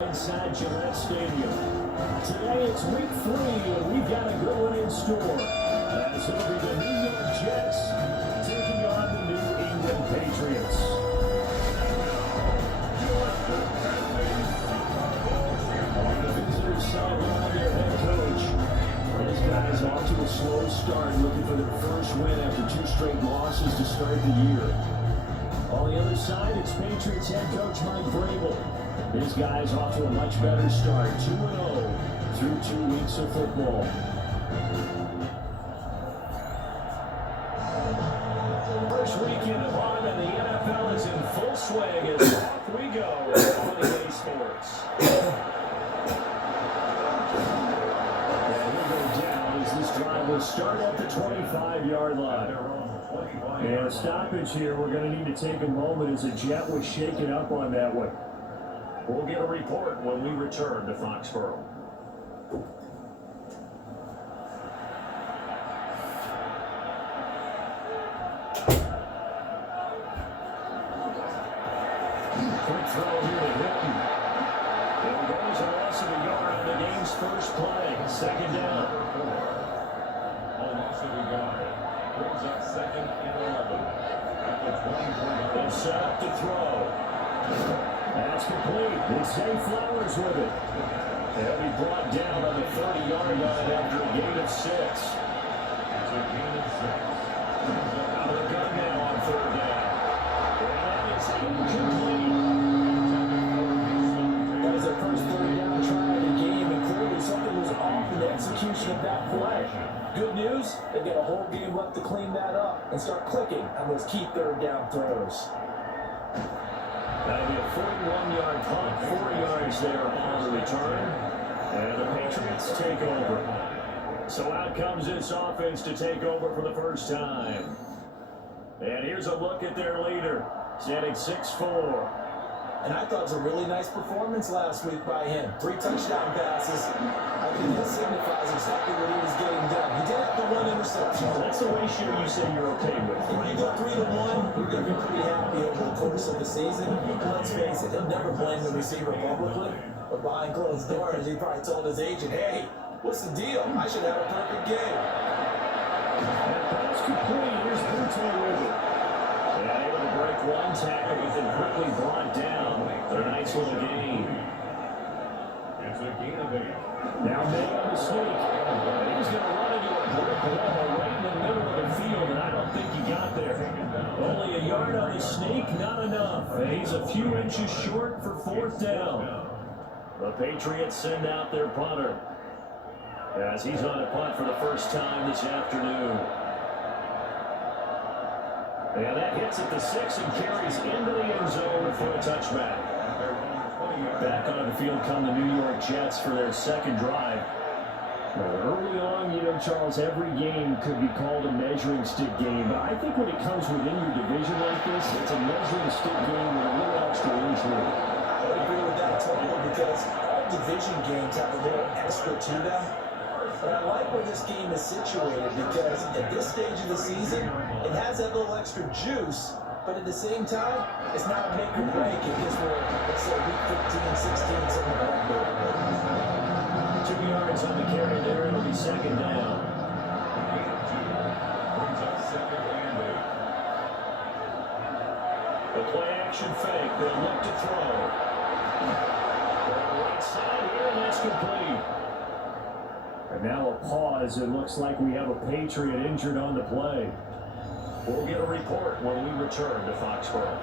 Inside Gillette Stadium. Today it's week 3 and we've got a good one in store. As it'll be the New York Jets taking on the New England Patriots. On the visitors' sideline, their head coach. This guy's off to a slow start, looking for their first win after 2 straight losses to start the year. On the other side, it's Patriots head coach Mike Vrabel. This guy's off to a much better start, 2-0 through 2 weeks of football. First weekend of autumn and the NFL is in full swing as off we go on EA Sports. And we go down as this drive will start at the 25-yard line. And a stoppage here, we're going to need to take a moment as a Jet was shaken up on that one. We'll get a report when we return to Foxborough. Quick throw here to Hilton. There goes a loss of a yard on the game's first play. Second down. A loss of a yard. Brings up 2nd and 11. At the 20. They'll set up to throw. That's complete. It's Zay Flowers with it. They'll be brought down on the 30-yard line after a gain of 6. It's a gain of 6. Out of the gun now on 3rd down. And that is incomplete. That was their first 3rd down try of the game, and clearly something was off in the execution of that play. Good news, they get a whole game left to clean that up and start clicking on those key 3rd down throws. That'll be a 41-yard punt, 4 yards there on the return, and the Patriots take over. So out comes this offense to take over for the first time. And here's a look at their leader, standing 6'4". And I thought it was a really nice performance last week by him. 3 touchdown passes. I think that signifies exactly what he was getting done. He did have the 1 interception. That's the ratio you say you're okay with. If you go 3-1, you're going to be pretty happy over the course of the season. And let's face it, he'll never blame the receiver publicly. But behind closed doors, he probably told his agent, hey, what's the deal? I should have a perfect game. And pass complete. Here's Butte with it. And able to break 1 tackle, but then quickly brought down. But a nice little gain. It's a gain of 8. Now May on the sneak. He's going to run into a brick wall right in the middle of the field, and I don't think he got there. Only a yard on the sneak, not enough. And he's a few inches short for 4th down. The Patriots send out their punter as he's on a punt for the first time this afternoon. And that hits at the 6 and carries into the end zone for a touchback. Back on the field come the New York Jets for their 2nd drive. Early on, Charles, every game could be called a measuring stick game. But I think when it comes within your division like this, it's a measuring stick game with a little extra injury. I would agree with that totally because all division games have a little extra to them. But I like where this game is situated because at this stage of the season, it has that little extra juice, but at the same time, it's not a make or break if this were, let's say, week 15, 16, something like that. 2 yards on the carry there, it'll be 2nd down. Brings up 2nd and 8. The play action fake, they'll look to throw. Right side here, and that's complete. And now a pause. It looks like we have a Patriot injured on the play. We'll get a report when we return to Foxborough.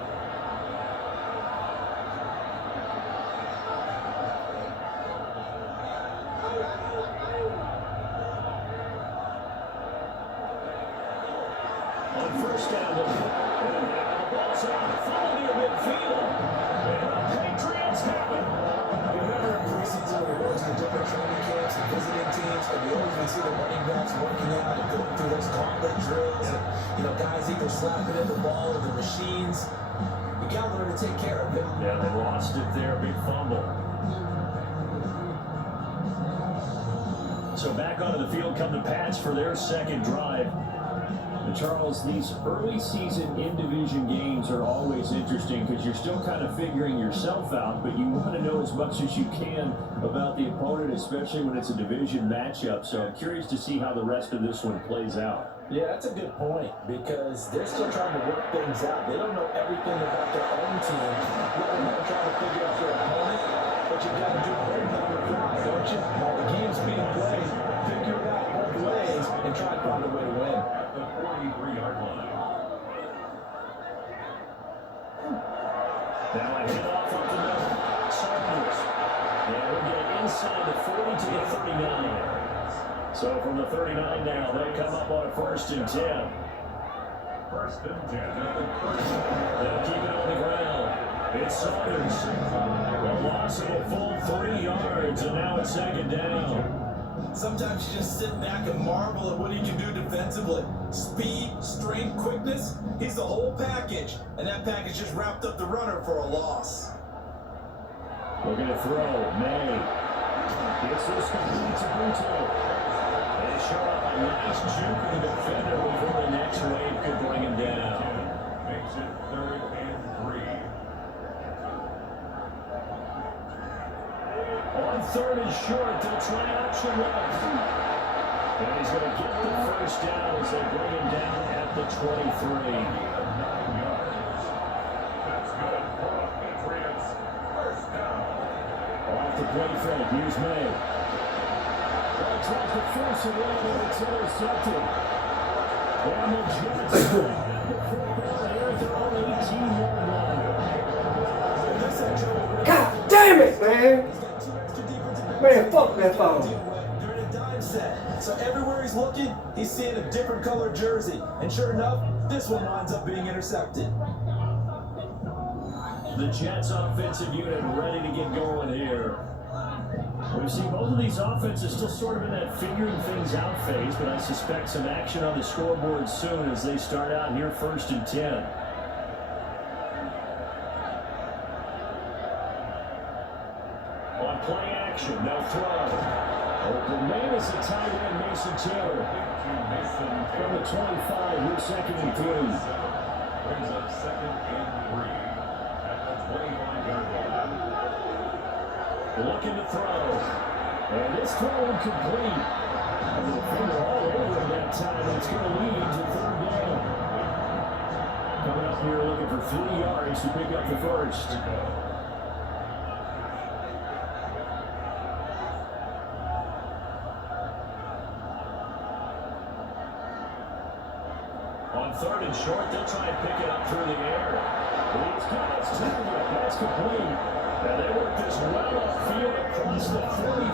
On 1st down, the ball's out, full near midfield. And the Patriots have it. Remember in preseason when we go to the different training camps and visiting teams, and we always see the running backs working out and going through those gauntlet drills, and guys either slapping at the ball or the machines. You got to learn to take care of it. Yeah, they lost it there, big fumble. So back onto the field come the Pats for their 2nd drive. Charles, these early season in-division games are always interesting because you're still kind of figuring yourself out, but you want to know as much as you can about the opponent, especially when it's a division matchup. So I'm curious to see how the rest of this one plays out. Yeah, that's a good point because they're still trying to work things out. They don't know everything about their own team. They're trying to figure out their opponent, but you got to do better than the crowd, don't you? While the game's being played, figure it out both ways and try to find a way to win. The 43-yard line. Now a handoff up to the Saunders. And we'll get inside the 40 to the 39. So from the 39 now, they come up on a 1st and 10. 1st and 10 at the 30. They'll keep it on the ground. It's Saunders. A loss of a full 3 yards, and now it's 2nd down. Sometimes you just sit back and marvel at what he can do defensively. Speed, strength, quickness, he's the whole package. And that package just wrapped up the runner for a loss. Looking to throw. May. Gets this complete to Bruto. They show up a nice juke of the defender before the next wave could bring him down. Makes it 3rd and 3. On 3rd and short, they'll try option left. And he's going to get the 1st down as they bring him down at the 23. 9 yards. That's good for the Patriots. 1st down. Off the play fake, here's May. Well, tries to force it in, and it's intercepted. And the Jets here, they're on 18-yard line. God damn it, man! Man, fuck that phone. During a dime set. So everywhere he's looking, he's seeing a different color jersey. And sure enough, this one winds up being intercepted. The Jets offensive unit ready to get going here. We've seen both of these offenses still sort of in that figuring things out phase, but I suspect some action on the scoreboard soon as they start out here 1st and 10. On play action, now throw. Open man is the tight end, Mason Taylor. From the 25, here's 2nd and 3. Brings up 2nd and 3 at the 25-yard line. Looking to throw. And this throw incomplete. And the defender all over him that time. And it's going to lead to 3rd down. Coming up here looking for 3 yards to pick up the 1st. On 3rd and short, they'll try and pick it up through the air. He's got his target. That's complete. And they work this well upfield across the 45.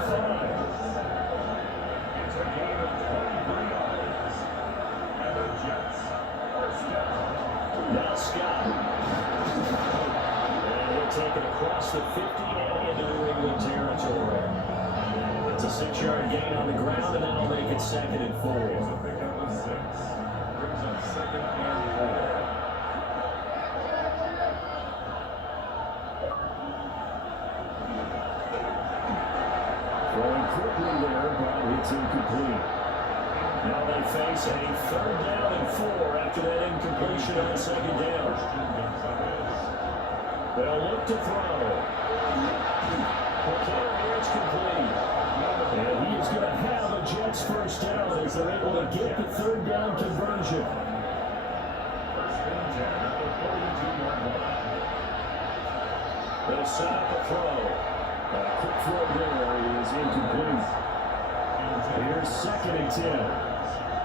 It's a gain of 23 yards. And the Jets 1st down. Now Scott. And he'll take it across the 50 and into New England territory. It's a 6-yard gain on the ground, and that'll make it 2nd and 4. It's a pickup of 6. Brings up 2nd and 4. Throwing quickly there, but it's incomplete. Now they face a 3rd down and 4 after that incompletion on the 2nd down. They'll look to throw. McCarron here, it's complete. And he is going to have a Jets 1st down as they're able to get the 3rd down conversion. 1st and 10 at the 42-yard line. They'll set up a throw. A quick throw there is incomplete. Here's 2nd and 10.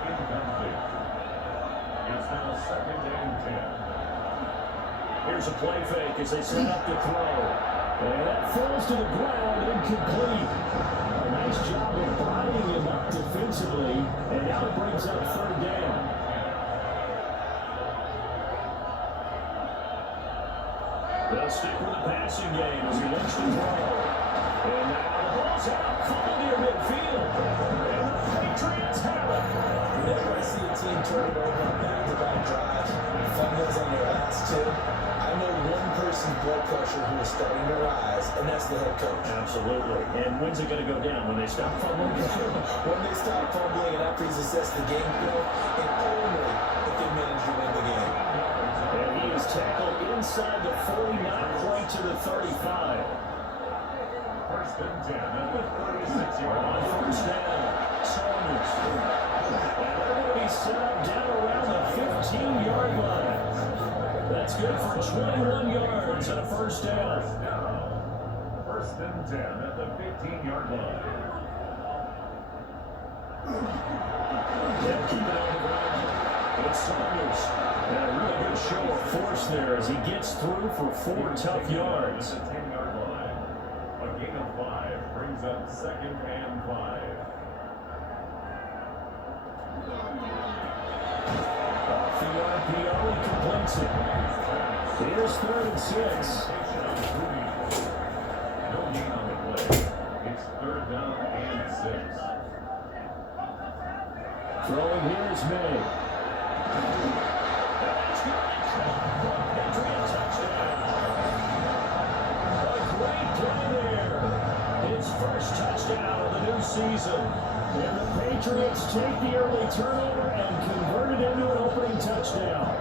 Incomplete. It's now 2nd and 10. Here's a play fake as they set up the throw. And that falls to the ground, incomplete. A nice job of binding him up defensively, and now it brings up 3rd down. They'll stick with the passing game as he looks to throw. And now the ball's out, full near midfield. And the Patriots have it. Whenever I see a team turn it over on back-to-back drives, fumbles on their last two, I know one person's blood pressure who is starting to rise, and that's the head coach. Absolutely. And when's it going to go down? When they stop fumbling? When they stop fumbling and after he's assessed the game film, and only if they manage to win the game. And he is tackled inside the 40, not quite to the 35. First and 10 at the 46-yard On line. first down, Saunders. And they're going to be set up down around the 15-yard line. That's good for 21 yards and a first down. First and 10 at the 15-yard line. Yeah, keep it on the ground. It's Saunders. And a really good show of force there as he gets through for 4 tough yards. At the 10-yard line. A gain of 5 brings up second and 5. Off the RPO, he completes it. Here's 3rd and 6. No gain on the play. It's 3rd down and 6. Throwing here is May. Patriot touchdown. A great play there. His first touchdown of the new season. And the Patriots take the early turnover and convert it into an opening touchdown.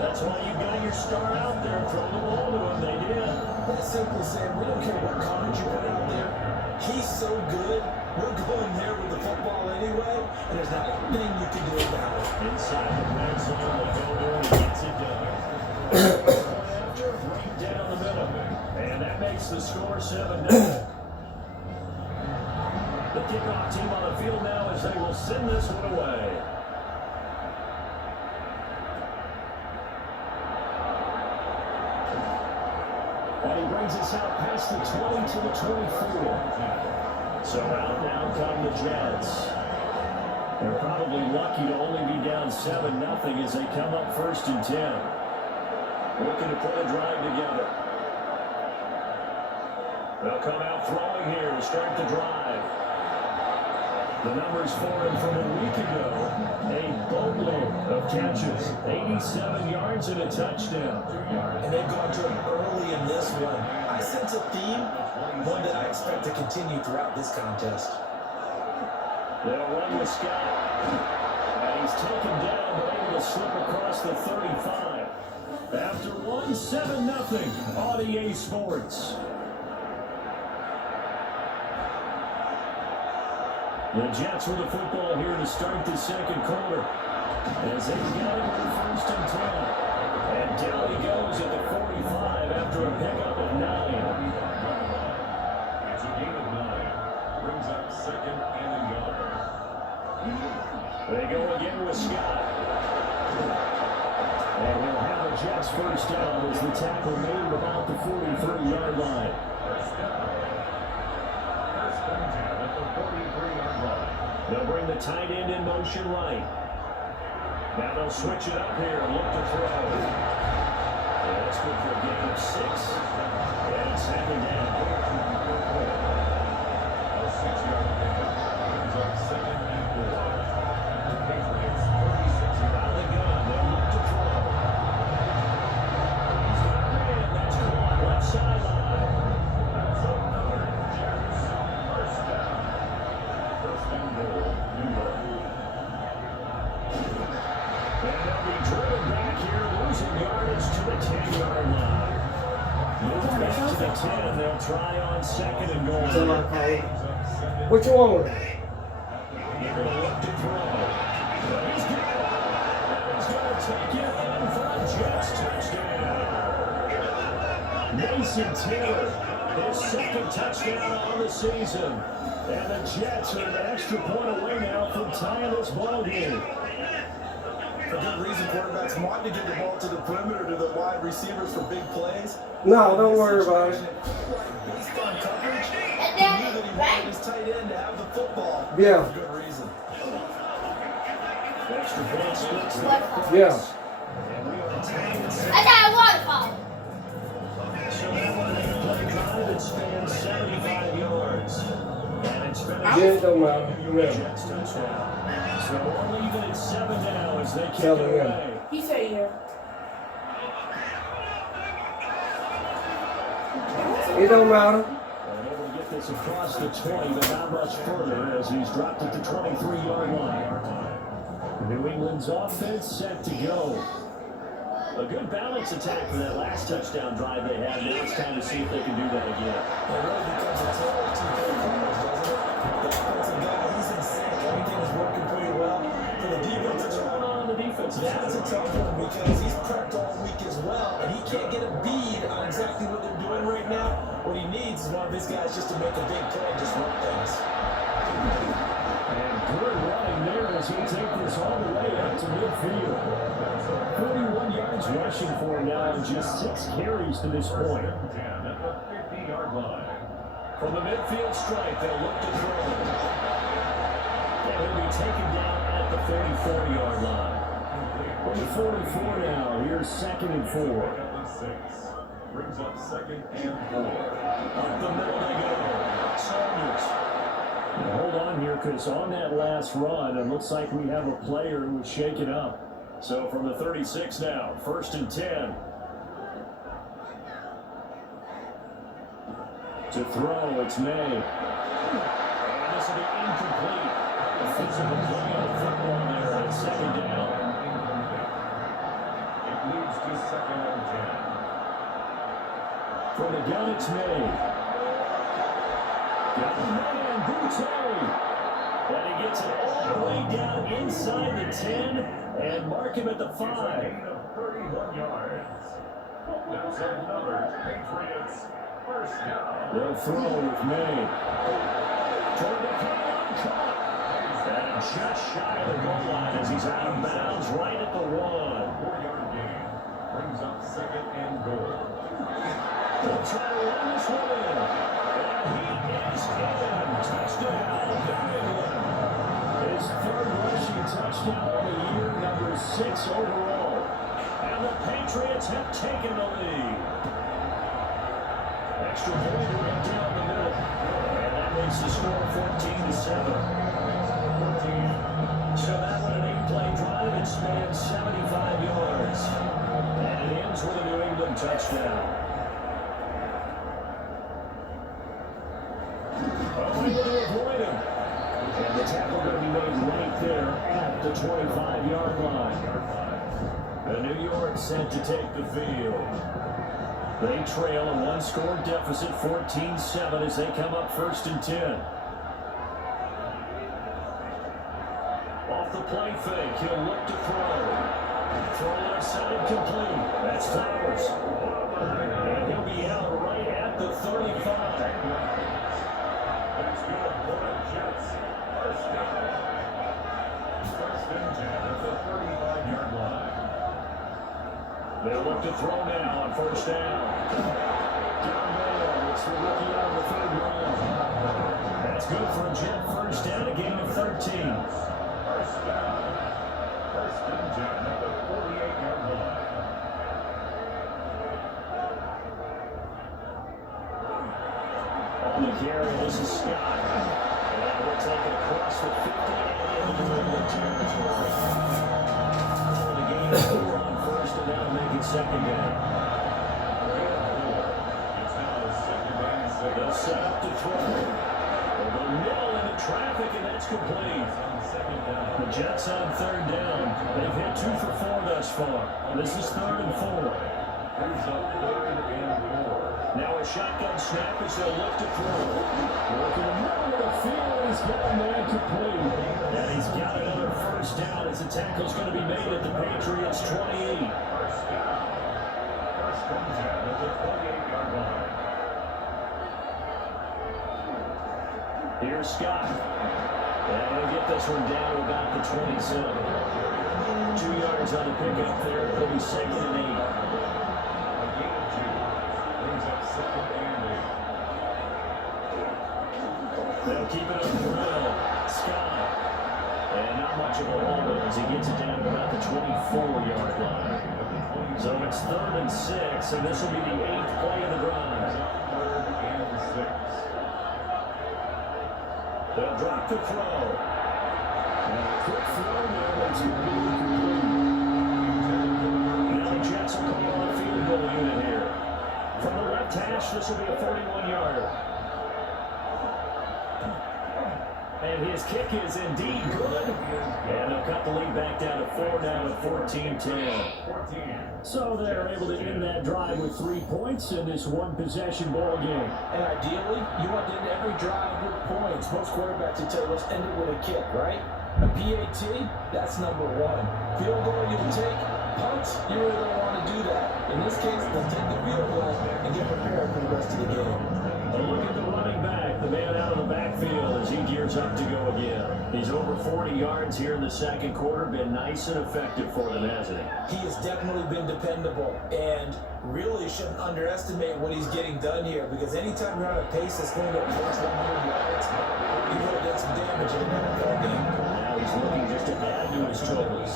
That's why you got your star out there. Throw the ball to him. They did. That's simply saying, we don't care what coverage you put out there. He's so good. We're going there with the football anyway, and there's not a thing you can do about it. Inside the red zone, the go and gets it done. After, right down the middle. And that makes the score 7-0. The kickoff team on the field now as they will send this one away. And he brings us out past the 20 to the 24. So out now come the Jets. They're probably lucky to only be down 7-0 as they come up 1st and 10. Looking to put a drive together. They'll come out throwing here to start the drive. The numbers for him from a week ago. A boatload of catches. 87 yards and a touchdown. And they've gone to him early in this one. I sense a theme, one that I expect to continue throughout this contest. They'll run with Scott. And he's taken down, but able to slip across the 35. After one, 7-0 on EA Sports. The Jets with the football here to start the second quarter. As they've got it for 1st and 10. And down he goes at the 45 after a pickup of 9. It's a gain of 9. Brings up second and a yard. They go again with Scott. And we'll have the Jets first down as the tackle made about the 43-yard line. First down. First and 10 at the 43-yard line. They'll bring the tight end in motion right. Now they'll switch it up here and look to throw. Yeah, that's good for a gain of 6. And 2nd down. A 6-yard pickup. Brings up second and 4. Patriots 36 Out of the gun, they'll look to throw. He's got a man, that's caught left sideline. That's another Jets. First down. First and goal, New York. And they'll be driven back here, losing yardage to the 10-yard line. Moving back to the 10, they'll try on 2nd and goal. So, Brings up second. what you want? They're going to look to throw. But he's got it. And he's going to take it in for a Jets touchdown. Mason Taylor, his 2nd touchdown on the season. And the Jets are an extra point away now from tying this ball game. For good reason, quarterbacks want to get the ball to the perimeter to the wide receivers for big plays. No, don't worry about it. Based on coverage, he knew that he wanted his tight end to have the football. Yeah. For good reason. Extra point splits the Yeah. And we are tying the second. I got a waterfall. So that one they play drive that spans 75 yards. And it's finished. Yeah, it don't matter. Yeah. Jets touchdown. So we're leaving at 7 now as they kick it 7, yeah. away. He said here. It don't matter. And able to get this across the 20, but not much further as he's dropped it to 23-yard line. New England's offense set to go. A good balance attack for that last touchdown drive they had. Now it's time to see if they can do that again. It really becomes a tale of two corners, doesn't it? The offensive guy, he's in sync. Everything is working pretty well. For the defense, What's going on the defense? that's a tough one because he's prepped all week as well, and he can't get a bead on exactly what they're doing right now. What he needs is one of his guys just to make a big play and just run things. And good running there as he'll take this all the way up to midfield. 41 yards rushing for him now and just 6 carries to this point. 10 at the 50-yard line. From the midfield stripe, they'll look to throw. And he'll be taken down at the 34-yard line. From the 44 now, here's 2nd and 4. Up to 6. Brings up 2nd and 4. Up the middle they go. Saunders. Now hold on here, because on that last run, it looks like we have a player who was shaken up. So from the 36 now, 1st and 10. To throw, it's May. And this will be incomplete. A physical play on the football there at 2nd down. It leads to 2nd and 10. From the gun, it's May. Got the man, Boutte. And he gets it all the way down inside the 10 and mark him at the 5. Gain of 31 yards. That's another Patriots first down. They'll throw with May. Toward the pylon, caught. And just shy of the goal line as he's out of bounds right at the 1. 4-yard gain. Brings up 2nd and goal. They'll try to run this one in. And he is in. Touchdown, New England. His 3rd rushing touchdown of the year, number 6 overall. And the Patriots have taken the lead. Extra point right down the middle. And that makes the score 14-7. So that one an 8-play drive. It spans 75 yards. And it ends with a New England touchdown. Able to avoid him. And the tackle going to be made right there at the 25-yard line. The New York set to take the field. They trail a 1-score deficit, 14-7, as they come up 1st and 10. Off the play fake, he'll look to throw. Throw left side complete. That's Flowers. And he'll be out right at the 35. That's good for the Jets. First down. 1st and 10 at the 35-yard line. They'll look to throw now on 1st down. Down there, it's the rookie on the 3rd round. That's good for a Jet 1st down, a gain of 13. 1st down. 1st and 10 at the 48-yard line. On the carry, this is Scott. And we'll take it across the 50 and into New England territory. For the gain of 4 on 1st, and that'll make it 2nd down. It's now 2nd and 6. They'll set up to throw. They'll middle into traffic, and that's complete. On 2nd down. The Jets on 3rd down. They've hit 2 for 4 thus far. This is 3rd and 4. Brings up 3rd and 4. Now a shotgun snap as they'll look to throw. Look in the middle of the field. He's got a man complete. And he's got another 1st down as the tackle's going to be made at the Patriots 28. 1st down. 1st and 10 at the 28-yard line. Here's Scott. And he'll get this one down to about the 27. 2 yards on the pickup there. It'll be 2nd and 8. A gain of 2. Brings up 2nd and 8. They'll keep it up the middle. Scott. And not much of a hold as he gets it down to about the 24-yard line. So it's 3rd and 6, and this will be the 8th play of the drive. 3rd and 6. They'll drop the throw. And a quick throw there that's going to be incomplete. Now the Jets will call on a field goal unit here. From the left Tash, this will be a 41-yarder. And his kick is indeed good. And they'll cut the lead back down to 4 now at 14-10. So they're able to end that drive with 3 points in this one-possession ball game. And ideally, you want to end every drive with points. Most quarterbacks would tell you, let's end it with a kick, right? A PAT, that's number one. Field goal you'll take, punts, you really don't want to do that. In this case, they'll take the field goal and get prepared for the rest of the game. A look at the running back, the man out of the backfield as he gears up to go again. He's over 40 yards here in the second quarter, been nice and effective for them, hasn't he? He has definitely been dependable and really shouldn't underestimate what he's getting done here, because anytime you're on a pace that's going to approach 100 yards, you will get some damage in an NFL game. Now he's looking just to add to his totals.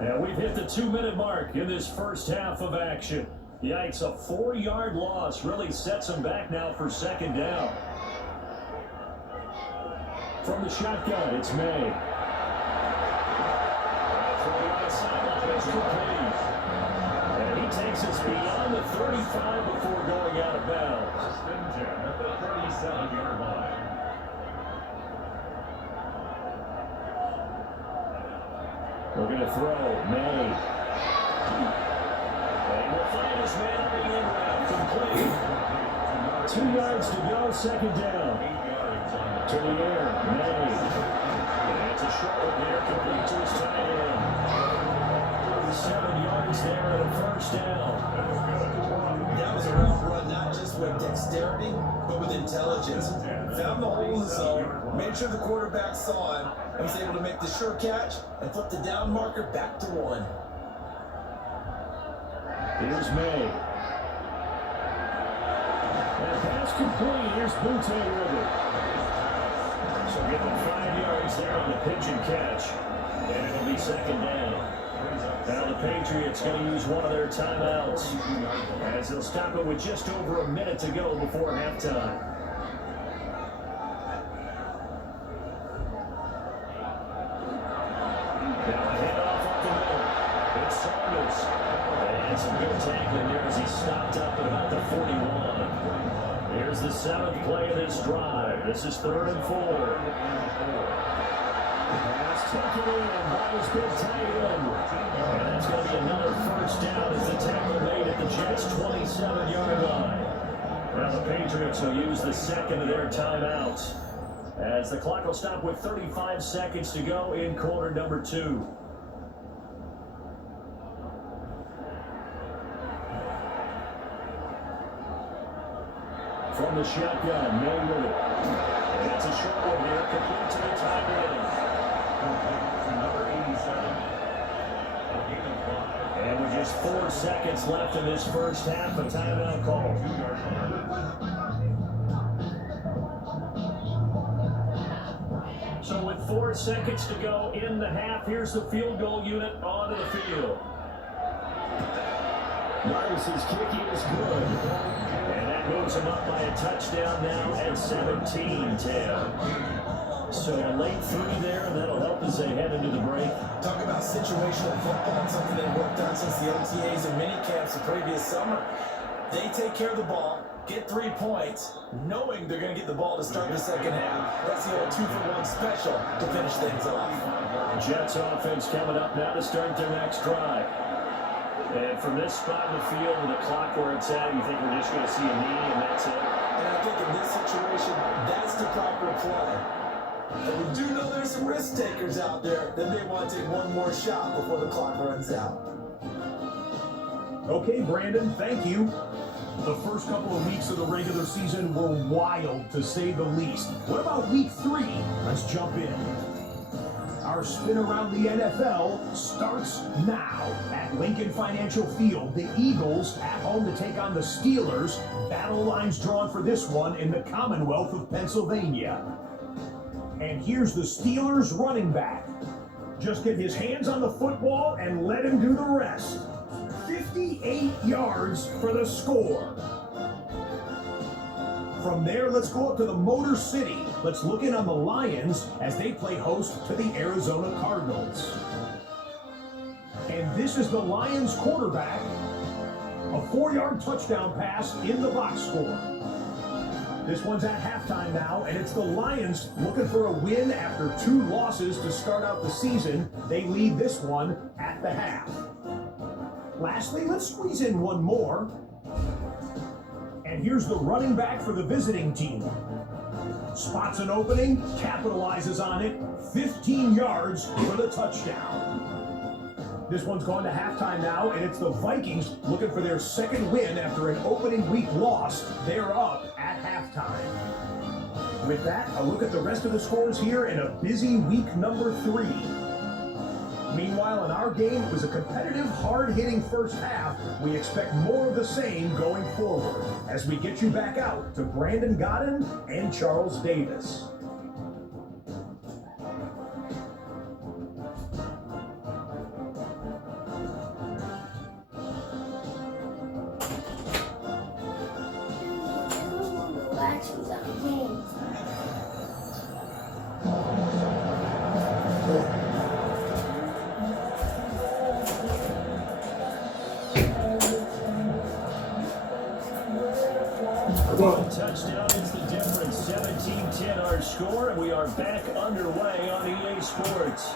And we've hit the 2-minute mark in this first half of action. Yikes, a 4-yard loss really sets him back now for second down. From the shotgun, it's May. From the outside, pitch complete. And he takes us beyond the 35 before going out of bounds. First and 10 at the 37-yard line. We're going to throw. May. And we'll find his man on the end route. Complete. 2 yards to go, second down. 8 yards on the To the air. May. And it's a short one there, complete to his tight end. 7 yards there and a first down. That was a route run, not just with dexterity, but with intelligence. Found the hole in the zone, made sure the quarterback saw him, and was able to make the sure catch and flip the down marker back to 1. Here's May. And pass complete. Here's Butte with it. So give him 5 yards there on the pitch and catch. And it'll be second down. Now the Patriots going to use one of their timeouts as they'll stop it with just over a minute to go before halftime. Now a handoff up the middle. It's Saunders. And some good tackling there as he stopped up at about the 41. Here's the 7th play of this drive. This is 3rd and 4. Pass taken in by his big tight end. And that's going to be another first down as the tackle made at the Jets' 27-yard line. Now the Patriots will use the second of their timeouts as the clock will stop with 35 seconds to go in quarter number 2. From the shotgun, May with it. And it's a short one here, complete to the tight end. number 87. And with just 4 seconds left in this first half, a timeout call. 2-yard line. So with 4 seconds to go in the half, here's the field goal unit onto the field. Marcus's kick is good. And that moves him up by a touchdown now at 17-10. So a late 3 there, and that'll help as they head into the break. Talk about situational football, something they've worked on since the OTAs and mini camps the previous summer. They take care of the ball, get 3 points, knowing they're going to get the ball to start the second half. That's the old 2-for-1 special to finish things off. Jets offense coming up now to start their next drive. And from this spot in the field with the clock where it's at, you think we're just going to see a knee and that's it? And I think in this situation, that's the proper play. But we do know there's some risk takers out there that may want to take one more shot before the clock runs out. Okay, Brandon, thank you. The first couple of weeks of the regular season were wild, to say the least. What about week 3? Let's jump in. Our spin around the NFL starts now. At Lincoln Financial Field, the Eagles at home to take on the Steelers. Battle lines drawn for this one in the Commonwealth of Pennsylvania. And here's the Steelers running back. Just get his hands on the football and let him do the rest. 58 yards for the score. From there, let's go up to the Motor City. Let's look in on the Lions as they play host to the Arizona Cardinals. And this is the Lions quarterback, A 4-yard touchdown pass in the box score. This one's at halftime now, and it's the Lions looking for a win after 2 losses to start out the season. They lead this one at the half. Lastly, let's squeeze in one more. And here's the running back for the visiting team. Spots an opening, capitalizes on it, 15 yards for the touchdown. This one's gone to halftime now, and it's the Vikings looking for their second win after an opening week loss. They're up at halftime. With that, a look at the rest of the scores here in a busy week number 3. Meanwhile, in our game, it was a competitive, hard-hitting first half. We expect more of the same going forward as we get you back out to Brandon Godden and Charles Davis. Touchdown is the difference. 17-10 our score, and we are back underway on EA Sports.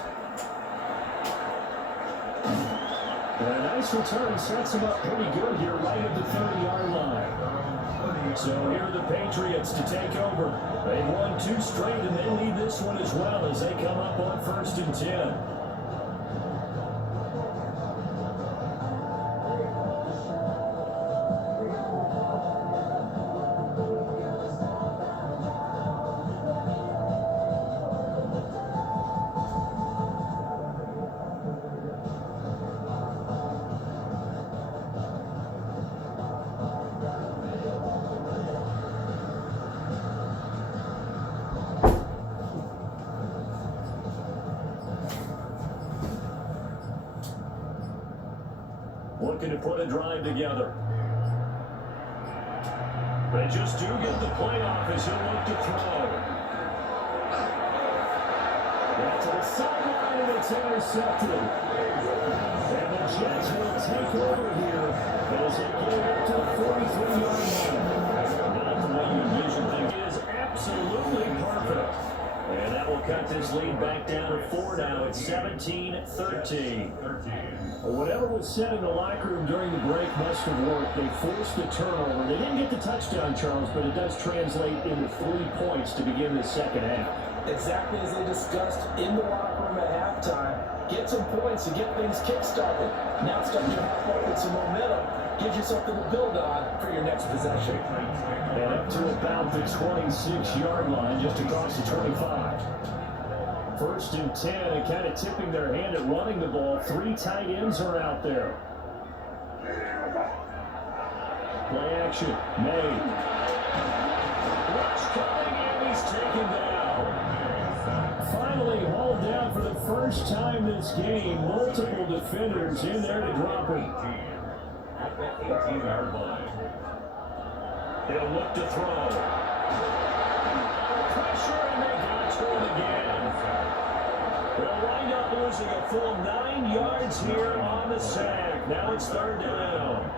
And a nice return sets them up pretty good here right at the 30-yard line. So here are the Patriots to take over. They've won 2 straight, and they lead this one as well as they come up on 1st and 10. Looking to put a drive together. They just do get the play off as he'll look to throw. Back to the sideline, and it's intercepted. And the Jets will take over here as they get up to the 43-yard line. Not the way you envision things. It is absolutely perfect. And that will cut this lead back down to 4 now. It's 17-13. Whatever was said in the locker room during the break must have worked. They forced the turnover. They didn't get the touchdown, Charles, but it does translate into 3 points to begin the second half. Exactly as they discussed in the locker room at halftime. Get some points and get things kick-started. Now it's starting to have up with some momentum. Gives you something to build on for your next possession. And up to about the 26-yard line, just across the 25. 1st and 10, and kind of tipping their hand at running the ball. 3 tight ends are out there. Play action, made. Rush coming, and he's taken down. Finally hauled down for the first time this game. Multiple defenders in there to drop him. At the 18-yard line. He'll look to throw. Pressure, and they got to it again. They'll wind up losing a full 9 yards here on the sack. Now it's 3rd down.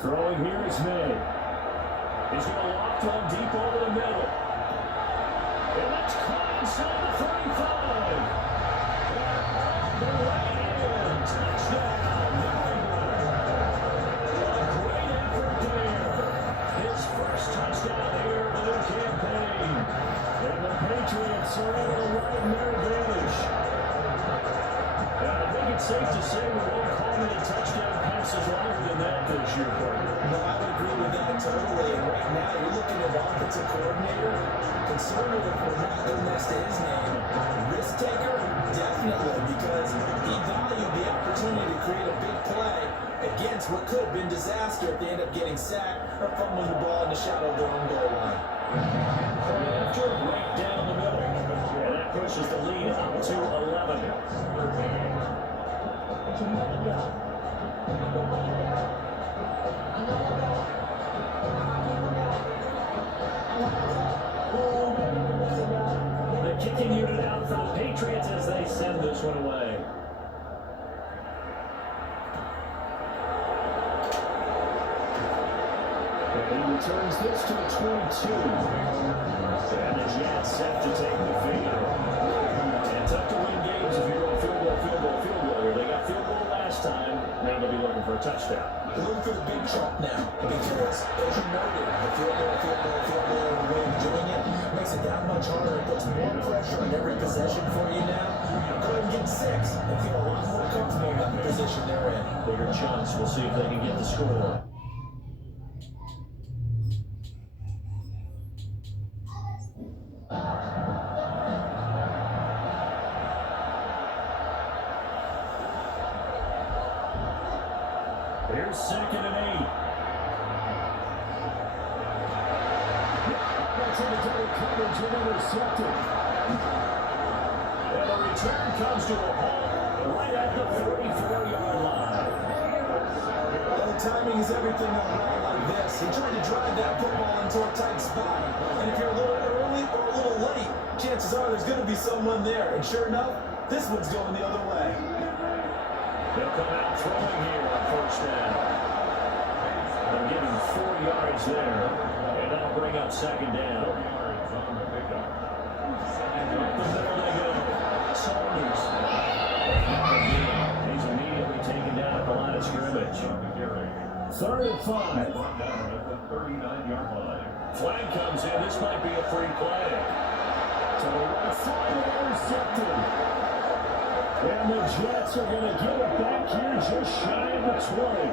Throwing here is May. He's going to loft one deep over the middle. And that's caught inside the 35. The right end. Touchdown. Touchdown here in the new campaign. And the Patriots are able to ride their advantage. And I think it's safe to say we won't call many touchdown passes longer than that this year, partner. No, I would agree with that totally. And right now, you're looking at offensive coordinator. Conservative will not go next to his name. Risk taker, definitely, because he valued the opportunity to create a big play against what could have been disaster if they end up getting sacked or fumbling the ball in the shadow of their own goal line. After right down the middle, and that pushes the lead up to 11. The kicking unit out for the Patriots as they send this one away. And he returns this to the 22. And the Jets set to take the field. And tough to win games if you're going field goal. They got field goal last time. Now they'll be looking for a touchdown. They're looking for the big truck now because, as you noted, the field goal, way of doing it makes it that much harder. It puts more pressure on every possession for you now. Go ahead and get 6 and feel a lot more comfortable about the position they're in. Bigger chance. We'll see if they can get the score. Here's 2nd and 8. That's in the double coverage and intercepted. And the return comes to a halt right at the 44-yard line. Well, the timing is everything on a run like this. He tried to drive that football into a tight spot. And if you're a little early or a little late, chances are there's going to be someone there. And sure enough, this one's going the other way. They'll come out throwing here on 1st down. They're giving 4 yards there. And that'll bring up 2nd down. Up the middle they go. Saunders. He's immediately taken down at the line of scrimmage. 3rd and 5. Flag comes in. This might be a free play. To the right side and intercepted. And the Jets are going to get it back here just shy of the 20.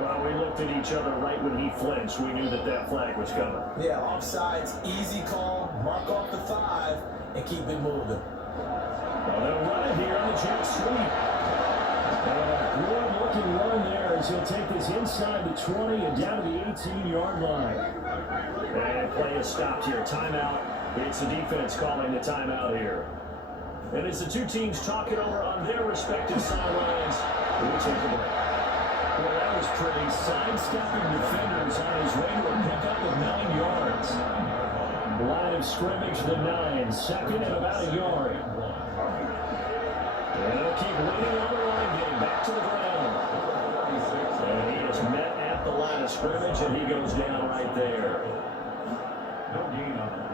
Well, we looked at each other right when he flinched. We knew that that flag was coming. Yeah, offsides, easy call. Mark off the 5 and keep it moving. Well, they'll run it here on the jet sweep. Good looking run there as he'll take this inside the 20 and down to the 18-yard line. And play is stopped here. Timeout. It's the defense calling the timeout here. And as the two teams talk it over on their respective sidelines, we'll take a break. Well, that was pretty. Sidestepping defenders on his regular pickup of 9 yards. Line of scrimmage, the 9. 2nd and about a yard. And they'll keep waiting on the line game. Back to the ground. And he is met at the line of scrimmage, and he goes down right there.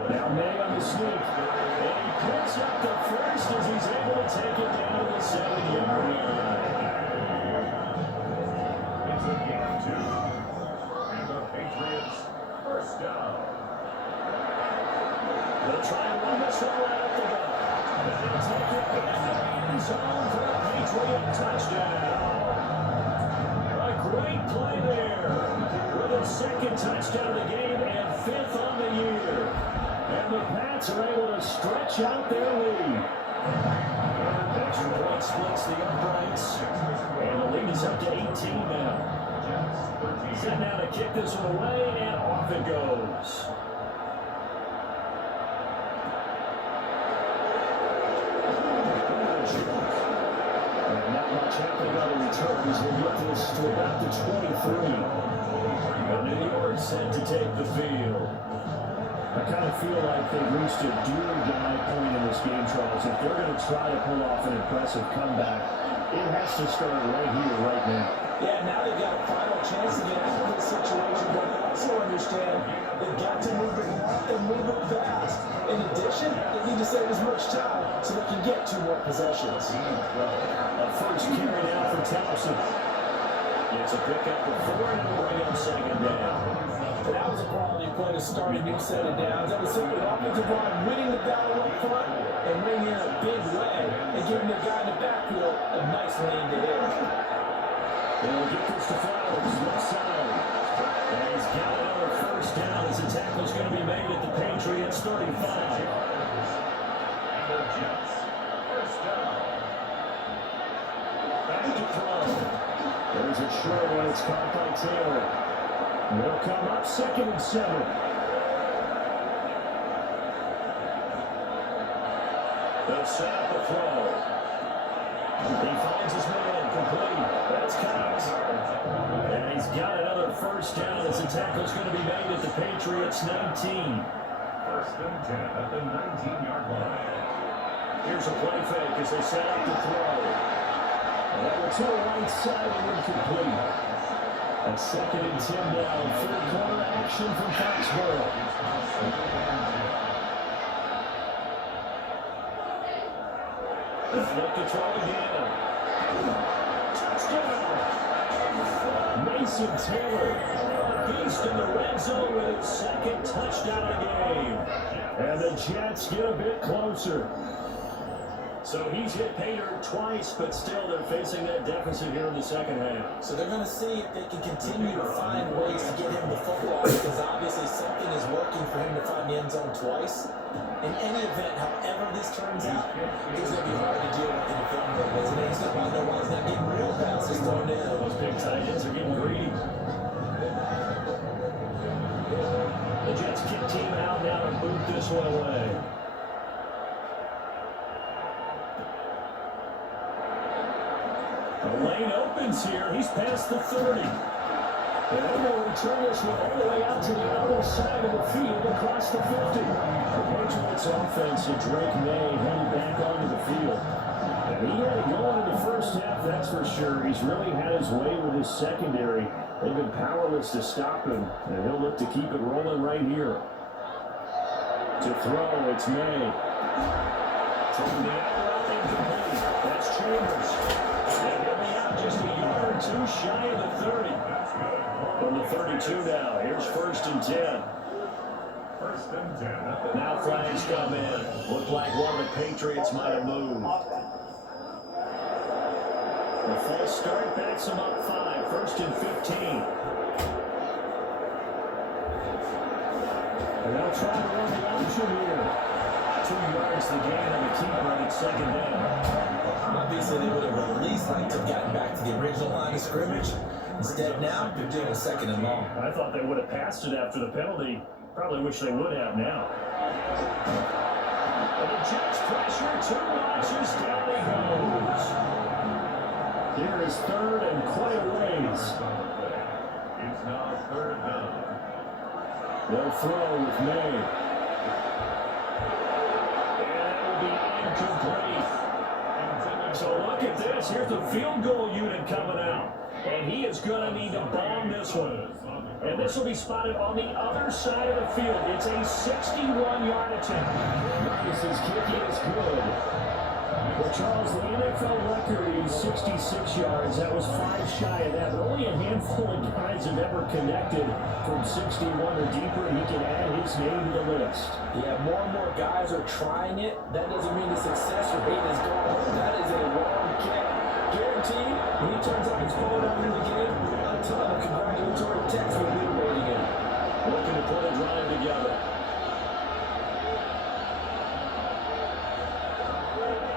Now May on the sneak. And he picks up the first as he's able to take it down to the 7-yard line. It's a game 2. And the Patriots 1st down. They'll try and run this one right up the gut. And they'll take it in the end zone for a Patriot touchdown. A great play there. With a 2nd touchdown of the game and 5th on the year. And the Pats are able to stretch out their lead. Extra point splits the uprights. And the lead is up to 18 now. Set now to kick this one away, and off it goes. And not much happening on the returns. We'll get this to about the 23. And New York set to take the field. I kind of feel like they've reached a do-or-die point in this game, Charles. If they're going to try to pull off an impressive comeback, it has to start right here, right now. Yeah, now they've got a final chance to get out of this situation, but they also understand they've got to move it long and move it fast. In addition, they need to save as much time so they can get 2 more possessions. A first carry now for Thompson. It's a pickup of 4 and it'll bring up 2nd down. That was a quality play to start a new set of downs. That was simply an offensive line winning the battle up front and winning in a big way and giving the guy in the backfield a nice lane to hit. They'll get this to Flowers, left side. And he's got another first down as the tackle's going to be made at the Patriots 35. And the Jets 1st down. Back to throw. There's a short one. It's caught by Taylor. They'll come up 2nd and 7. They'll set up the throw. He finds his man. complete. That's Cox. And he's got another first down as the tackle's going to be made at the Patriots 19. First and 10 at the 19-yard line. Here's a play fake as they set up the throw. And that was to the right side and incomplete. A 2nd and 10 down. Third quarter action from Foxborough. Look to throw again. Touchdown! Mason Taylor, a beast in the red zone with his 2nd touchdown of the game. And the Jets get a bit closer. So he's hit Pater twice, but still they're facing that deficit here in the second half. So they're going to see if they can continue to find ways to get him the football, because obviously something is working for him to find the end zone twice. In any event, however this turns out, it's going to be hard to deal with in the film room, isn't it? He's going to want to know why he's not getting real passes thrown in. Those big tight ends are getting greedy. The Jets kick team out now and boot this one away. The lane opens here. He's past the 30. And they will return this one all the way out to the other side of the field across the 50. The Patriots offense and Drake May headed back onto the field. And he had it going in the first half, that's for sure. He's really had his way with his secondary. They've been powerless to stop him, and he'll look to keep it rolling right here. To throw, it's May. Taking the out incomplete. That's Chambers. And he'll be out just a yard or two shy of the 30. From the 32 now, here's 1st and 10. First and 10 at the Now flags come in. Looked like one of the Patriots might have moved. The false start backs them up 5. 1st and 15. And they'll try to run the option here. 2 yards the gain on the keeper at 2nd down. Obviously, they would have at least liked to have gotten back to the original line of scrimmage. Instead, now they're doing a 2nd and long. I thought they would have passed it after the penalty. Probably wish they would have now. And the Jets pressure, 2 notches, down he goes. Here is 3rd and quite a ways. It's now 3rd down. They'll throw with May. And that will be incomplete. So look at this. Here's the field goal unit coming out. And he is going to need to bomb this one. And this will be spotted on the other side of the field. It's a 61-yard attempt. Marcus's kicking is good. Well, Charles, the NFL record is 66 yards. That was 5 shy of that. But only a handful of guys have ever connected from 61 or deeper. And he can add his name to the list. Yeah, more and more guys are trying it. That doesn't mean the success rate is going up. That is a long kick. Guaranteed, when he turns up his phone out in the game, a ton of congratulatory texts will be waiting in. Looking to put a drive together.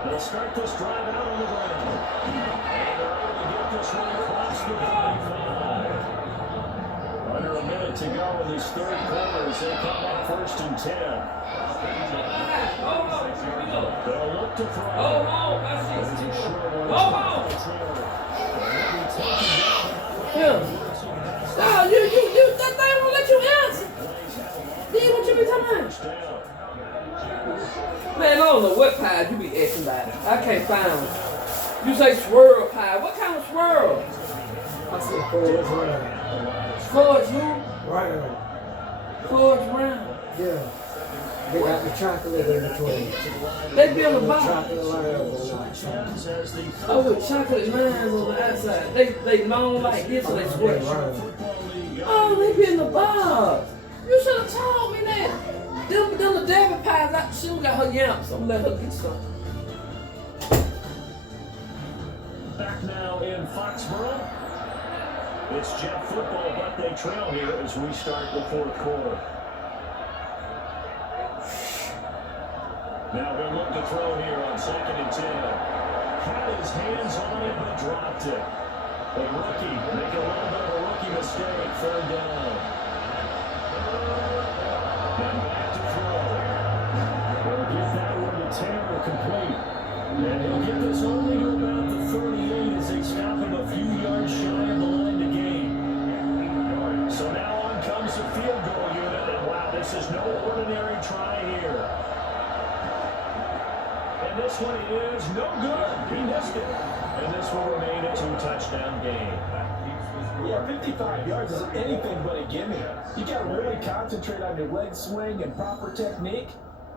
They'll start this drive out on the ground. And they're able to get this one across the 45. Under a minute to go in this 3rd quarter as they come up 1st and 10. They'll look to throw. There's a short one. Stop, you, that thing won't let you answer. Then what you be talking about? Man, I don't know what pie you be asking about. I can't find it. You say swirl pie. What kind of swirl? I said Fudge Round. Fudge who? Round. Fudge round. Yeah. They got the chocolate in between. They be on the bottom. Chocolate lines on Oh, with chocolate lines on the outside. They long like this and they sweat. Oh, they be in the box. You should have told me that. Them the David pies, she don't got her yamps. I'm gonna let her get some. Back now in Foxborough. It's Jet football, but they trail here as we start the 4th quarter. Now he'll look to throw here on 2nd and 10. Had his hands on it, but dropped it. The rookie making a little bit of a rookie mistake. 3rd down. And back to throw. They'll get that one to Taylor complete. And he'll get this only to about the 38 as they stop this one is no good. He missed it. And this will remain a 2-touchdown game. Yeah, 55 yards is anything but a gimme. You got to really concentrate on your leg swing and proper technique.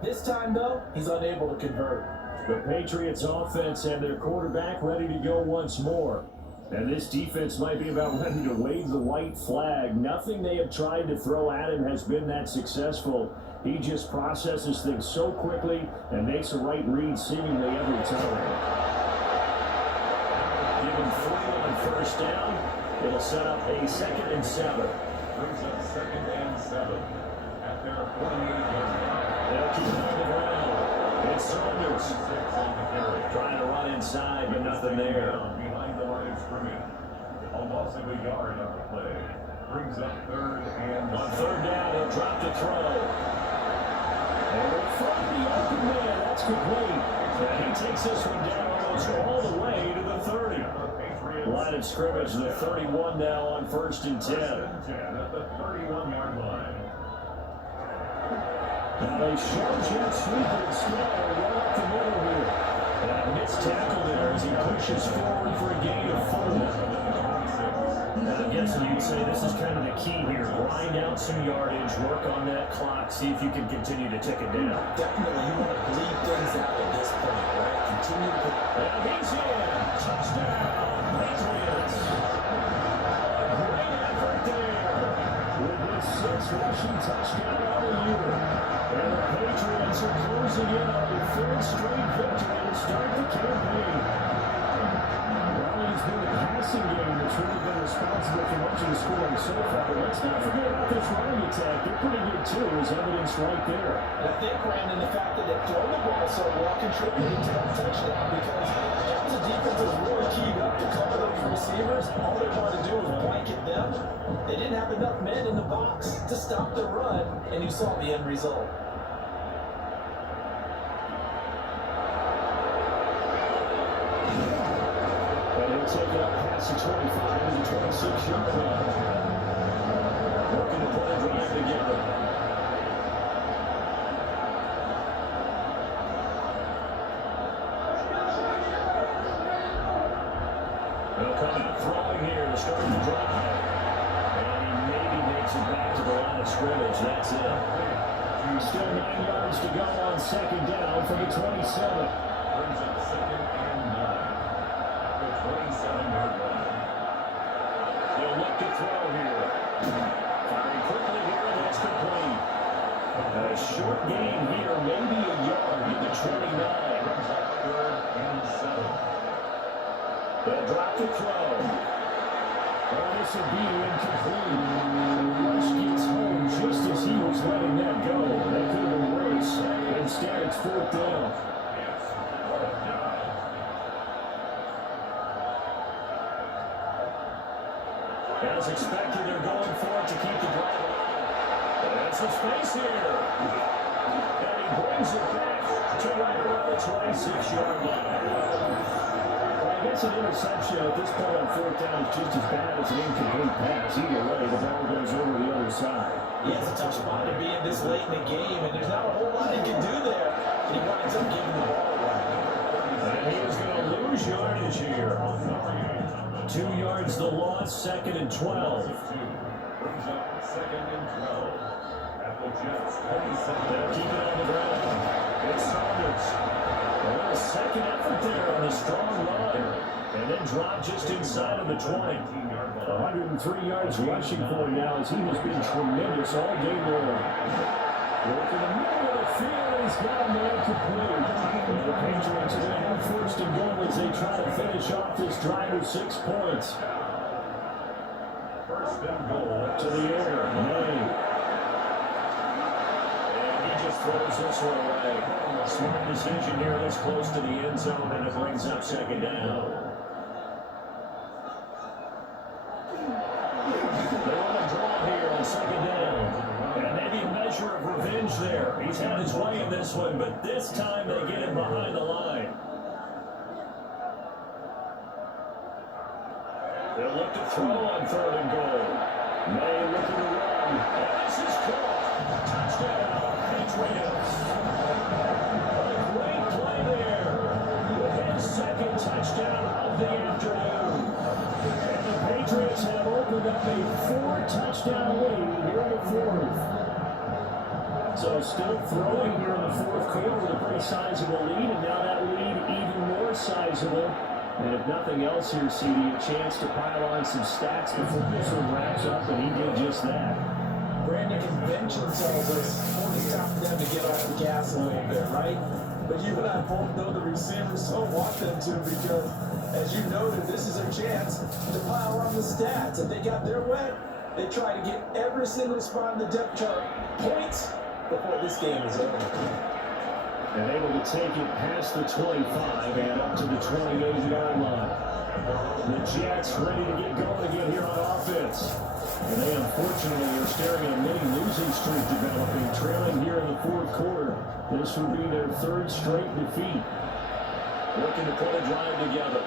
This time, though, he's unable to convert. The Patriots offense and their quarterback ready to go once more. And this defense might be about ready to wave the white flag. Nothing they have tried to throw at him has been that successful. He just processes things so quickly and makes a right read seemingly every time. Give him 3 on first down. It'll set up a 2nd and 7. Brings up 2nd and 7 at their 48-yard line. They'll keep it on the ground. It's Saunders 6 on the carry. trying to run inside, but nothing there. Behind the line of scrimmage. A loss of a yard on the play. Brings up 3rd and On 3rd down, he'll drop to throw. And in front of the open man, that's complete. And he takes this one down almost all the way to the 30. Line of scrimmage, the 31 now on 1st and 10. at the 31-yard line. Now a sharp jet sweep and slow right up the middle here. And a missed tackle there as he pushes forward for a gain of 4. And I'm guessing you'd say this is kind of the key here. Grind out some yardage, work on that clock, see if you can continue to tick it down. Definitely, you want to bleed things out at this point, right? Continue to put... And he's in! Touchdown! Patriots! A great effort there! With his 6th rushing touchdown on the year. And the Patriots are closing in on a 3rd straight victory to start the campaign. Well, it has been the passing game that's really been responsible for much of the scoring so far. But let's not forget about this running attack. They're pretty good too, as evidenced right there. And I think, Brandon, the fact that they've thrown the ball so well contributed to that touchdown because as the defense was really keyed up to cover those receivers, all they wanted to do was blanket them. They didn't have enough men in the box to stop the run, and you saw the end result. Take it up past the 25 to the 26-yard line. Working the play drive together. They'll come out throwing here to start the drive. And he maybe makes it back to the line of scrimmage. That's it. Still 9 yards to go on 2nd down for the 27. Brings up 2nd and 9. 27-yard line. They'll look to throw here. Firing quickly here, and that's complete. A short gain here, maybe a yard at the 29. Brings up 3rd and 7. They'll drop the throw. Oh, this will be incomplete. Rush gets home just as he was letting that go. That could have been worse. Instead, it's 4th down. As expected, they're going for it to keep the drive alive. That's the space here. And he brings it back to right around the 26-yard line. Well, I guess an interception at this point on 4th down is just as bad as an incomplete pass. Either way, the ball goes over the other side. Yeah, it's a tough spot to be in this late in the game, and there's not a whole lot he can do there. And he winds up giving the ball away. And he is going to lose yardage here. 2 yards the loss, 2nd and 12. Brings up 2nd and 12. At the Jets, 27. They'll keep it on the ground. It's Saunders. A little second effort there on the strong run. And then drop just inside of the 20. 103 yards rushing for him now as he has been tremendous all day long. Work in the middle of the field, he's got a man complete. And the Patriots are going to have 1st and goal as they try to finish off this drive with 6 points. 1st and goal. To the air, May. And he just throws this one away. Smart decision here this close to the end zone, and it brings up 2nd down. They want to draw here on 2nd down. And maybe a measure of revenge there. He's had his way in this one, but this time they get him behind the line. They'll look to throw on 3rd and goal. May looking to run. And this is caught. Touchdown, Patriots. A great play there. touchdown lead here in the fourth. So still throwing here in the fourth quarter with a pretty sizable lead, and now that lead even more sizable. And if nothing else here, CD, a chance to pile on some stats before this one wraps up, and he did just that. Brandon, convention tells us it's time for them to get off the gas a little bit, right? But you and I both know the receivers don't want them to, because, as you noted, this is their chance to pile on the stats. If they got their way, they try to get every single spot in the depth chart points before this game is over. And able to take it past the 25 and up to the 28-yard line. The Jets ready to get going again here on offense. And they unfortunately are staring at a mini losing streak developing, trailing here in the fourth quarter. This would be their third straight defeat. Looking to put a drive together.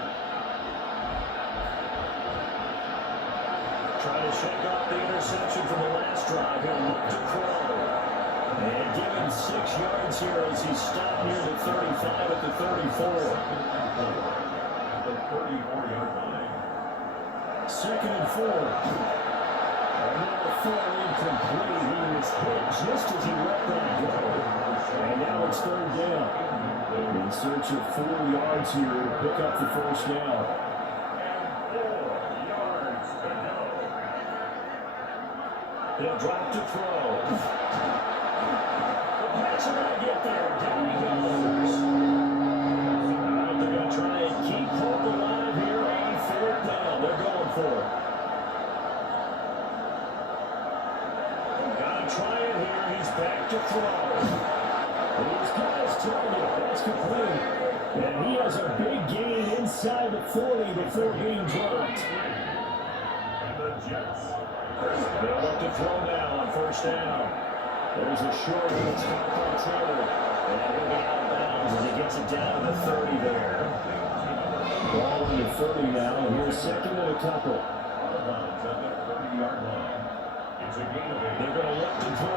Trying to shake off the interception from the last drive. He'll look to throw. And given 6 yards here as he stopped near the 35 at the 34. The 34-yard line. 2nd and 4. And now throw incomplete. He was hit just as he let that go. And now it's 3rd down. In search of 4 yards here to pick up the first down. And 4 yards to go. He'll drop to throw. The pass might get there. Down he goes. They're going to try and keep hope alive here on 4th down. They're going for it. Got to try it here. He's back to throw. He's got his target. That's complete. And he has a big gain inside the 40 before being dropped. And the Jets. They'll look to throw now on 1st down. There's a short one. It's caught by Taylor. And he'll be out of bounds as he gets it down to the 30 there. Ball on the 30 now. And here's 2nd and a couple. Out of bounds at the 30-yard line. It's a gain of 8. They're going to look to throw.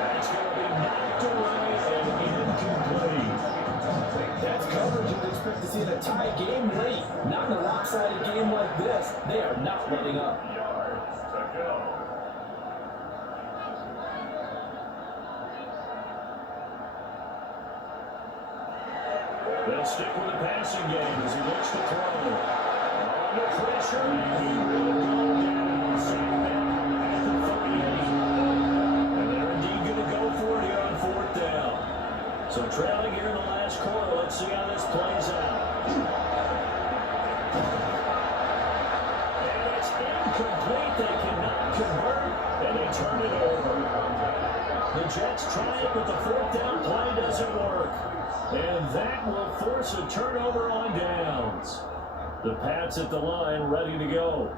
That's going to be knocked away and incomplete. That's coverage you'd expect to see in a tie game late. Not in a lopsided game like this. They are not letting up. Yards to go. They'll stick with the passing game as he looks to throw. Under pressure, and he will go down. Sacked down at the 38. And they're indeed going to go for it here on 4th down. So trailing here in the last quarter, let's see how this plays out. And it's incomplete. They cannot convert, and they turn it over. The Jets try it, but the 4th down play doesn't work. And that will force a turnover on downs. The Pats at the line, ready to go.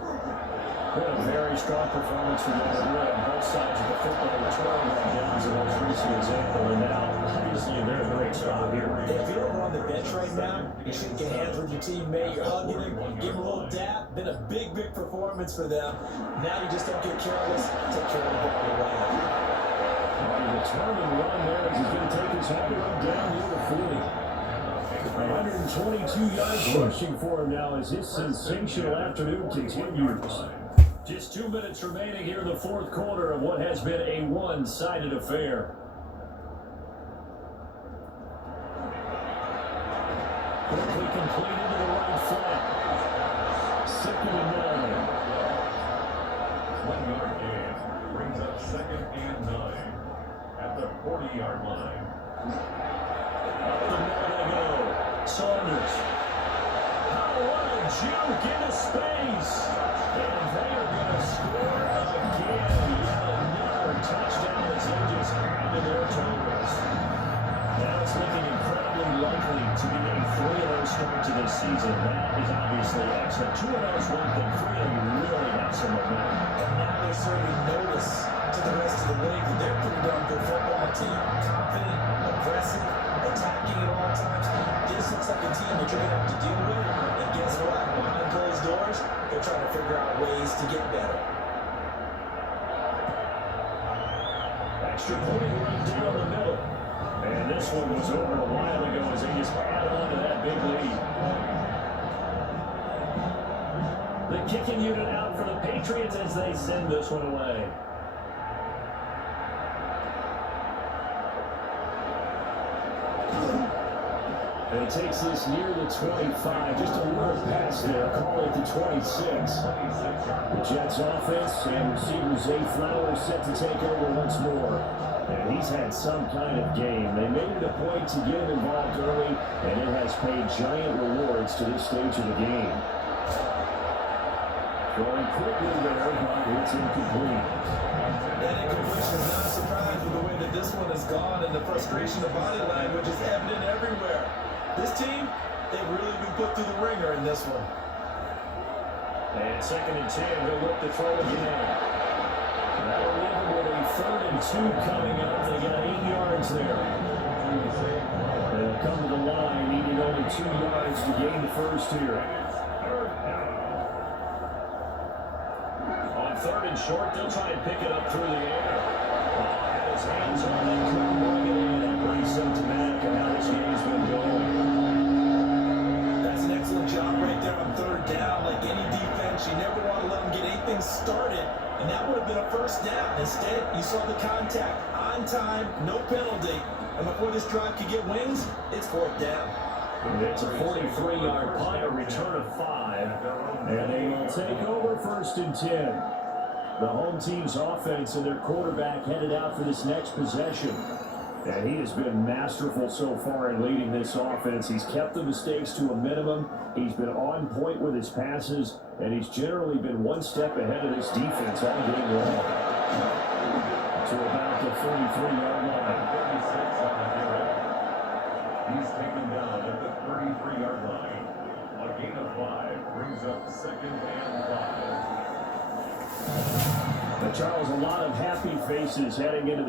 What a very strong performance from them on both sides of the football. 12 downs in the most recent example, and now obviously they're a great spot here. If you're over on the bench right now, you're shaking hands with your teammate, you're hugging him, give him a little dap. Been a big performance for them. Now you just don't get careless, take care of the ball away. The determined run there as he's going to take his head run down near the 40. 122 yards rushing for him now as his sensational afternoon continues. Just 2 minutes remaining here in the fourth quarter of what has been a one-sided affair. Quickly completed to the right flat. 2nd and 9. 1-yard gain brings up 2nd and 9 at the 40-yard line. Up the middle they go. Saunders. What a juke into space. And they are going to score again. Yet another touchdown as they just added their totals. Now it's looking incredibly likely to be a 3-0 start to this season. That is obviously excellent. 2-0 is one thing. 3-0 really have some momentum. And now they're serving notice to the rest of the league that they're a pretty darn good football team. Confident, aggressive, attacking at all times. This looks like a team that you're going to have to deal with. And guess what? Behind closed doors, they're trying to figure out ways to get better. Extra point right down the middle. And this one was over a while ago as they just add on to that big lead. The kicking unit out for the Patriots as they send this one away. And he takes this near the 25, just a little pass there, call it the 26. The Jets offense and receiver Zay Flowers set to take over once more. And he's had some kind of game. They made it a point to get him involved early, and it has paid giant rewards to this stage of the game. Throwing quickly there, but it's incomplete. That incompletion is not a surprise with the way that this one has gone, and the frustration of body language is evident everywhere. This team, they've really been put through the ringer in this one. And 2nd and 10, he'll look to throw again. That'll leave him with a 3rd and 2 coming up. They got 8 yards there. They'll come to the line, needing only 2 yards to gain the first here. On 3rd and short, they'll try and pick it up through the air. Had his hands on it, couldn't bring it in. That pretty symptomatic of how this game's been going. That's an excellent job right there on 3rd down. Like any defense, you never want to let them get anything started, and that would have been a 1st down. Instead, you saw the contact on time, no penalty, and before this drive could get wings, it's 4th down. It's a 43-yard punt, a return of 5, and they will take over 1st and 10. The home team's offense and their quarterback headed out for this next possession. And he has been masterful so far in leading this offense. He's kept the mistakes to a minimum. He's been on point with his passes, and he's generally been one step ahead of this defense all game long. To about the 33-yard line. He's taken down at the 33-yard line. A gain of 5 brings up 2nd and 5. But Charles, a lot of happy faces heading into the